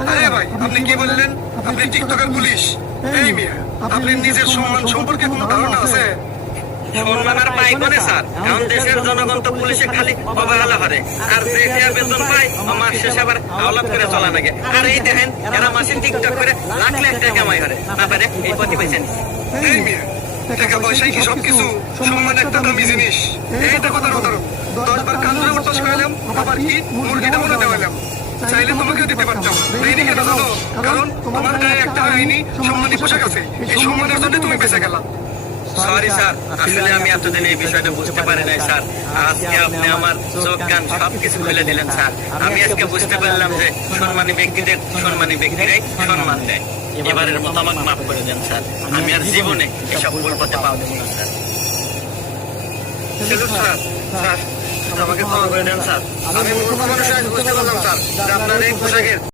আরে ভাই, আপনি কি বললেন? আপনি টিকটকের পুলিশ? এই মিয়া, আপনি নিজের সম্মান সম্পর্কে কোনো ধারণা আছে? সম্মান আর পাই কোনে স্যার? কারণ দেশের জনগণ তো পুলিশে খালি অবহেলা করে, আর যে টাকা বেতন পায় মাস শেষে আবার আওলাদ করে চলা লাগে। আর এই দেখেন এরা মাসে টিকটক করে লাখ লাখ টাকা কামাই করে, না পারে এই পথে পেয়েছেন। এই মিয়া, টাকা পয়সাই কি সবকিছু? সম্মান একটা দামি জিনিস। এইটা কথার উদাহরণ। 10 বার কান ধরে উঠবাস করালাম, আবার কি মুরগিটা মনে দেওয়ালাম। চাইলে তোমাকেও দিতে পারতাম। দেয়নি কেন জানো? কারণ তোমার গায়ে একটা হয়নি সম্মানী পোশাক আছে। এই সম্মানের জন্য তুমি বেঁচে গেলা। সরি স্যার, আসলে আমি এতদিন এই বিষয়টা বুঝতে পারি নাই স্যার। আজকে আপনি আমার চোখ কান সবকিছু খুলে দিলেন স্যার। আমি আজকে বুঝতে পারলাম যে সম্মানী ব্যক্তিদের সম্মানী ব্যক্তিরাই সম্মান দেয়। এবারের মতো আমাকে মাফ করে দেন স্যার। আমি আর জীবনে এসব ভুল পথে পা দেবো না স্যার। Salute sir. স্যার, আমাকে ক্ষমা করে দেন স্যার। আমি মূর্খ মানুষ বুঝতে পারলাম স্যার যে আপনার এই পোশাকের